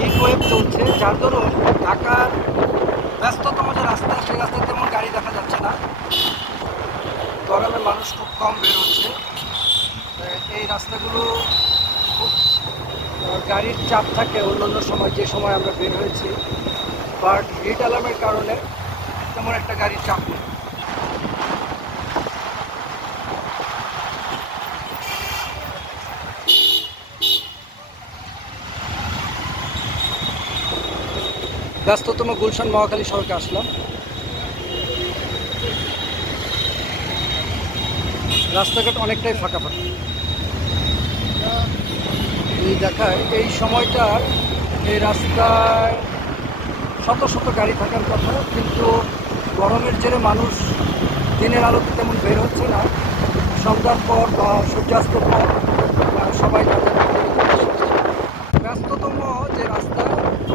Heat wave চলছে, যার দরুন ঢাকার ব্যস্ততম যে রাস্তা, সেই রাস্তায় তেমন গাড়ি দেখা যাচ্ছে না। গরমে মানুষ খুব কম বের হচ্ছে। এই রাস্তাগুলো খুব গাড়ির চাপ থাকে অন্যান্য সময়, যে সময় আমরা বের হয়েছি, বাট হিট অ্যালার্মের কারণে তেমন একটা গাড়ির চাপ নেই। ব্যস্ততম গুলশান মহাখালী সড়কে আসলাম। রাস্তাঘাট অনেকটাই ফাঁকা ফাঁকা। এই দেখায় এই সময়টা এই রাস্তায় শত শত গাড়ি থাকার কথা, কিন্তু গরমের জেরে মানুষ দিনের আলোতে তেমন বের হচ্ছে না। সন্ধ্যার পর বা সূর্যাস্তের পর সবাই তাদের ব্যস্ততম যে রাস্তা,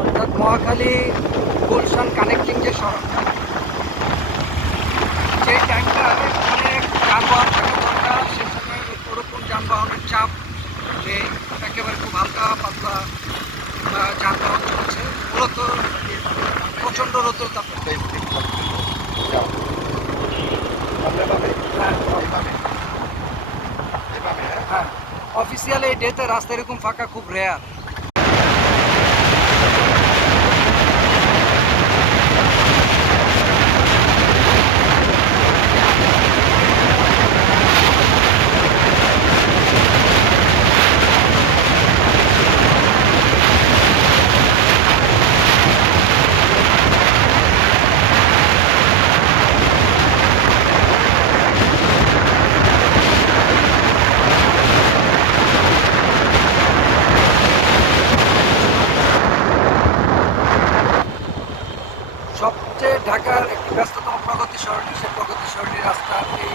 অর্থাৎ মহাখালী গুলশান কানেক্টিং যে সড়কটা, যেই টাইমটায় অনেক যানবাহন থাকা দরকার, সেই সময় ওরকম যানবাহনের চাপ নেই। একেবারে খুব হালকা পাতলা যানবাহন চলছে। মূলত প্রচণ্ড রোদের তাপে। হ্যাঁ, অফিসিয়াল এই ডেতে রাস্তা এরকম ফাঁকা খুব রেয়ার। সবচেয়ে ঢাকার একটি ব্যস্ততম প্রগতি সরণি, সে প্রগতি সরণি রাস্তার এই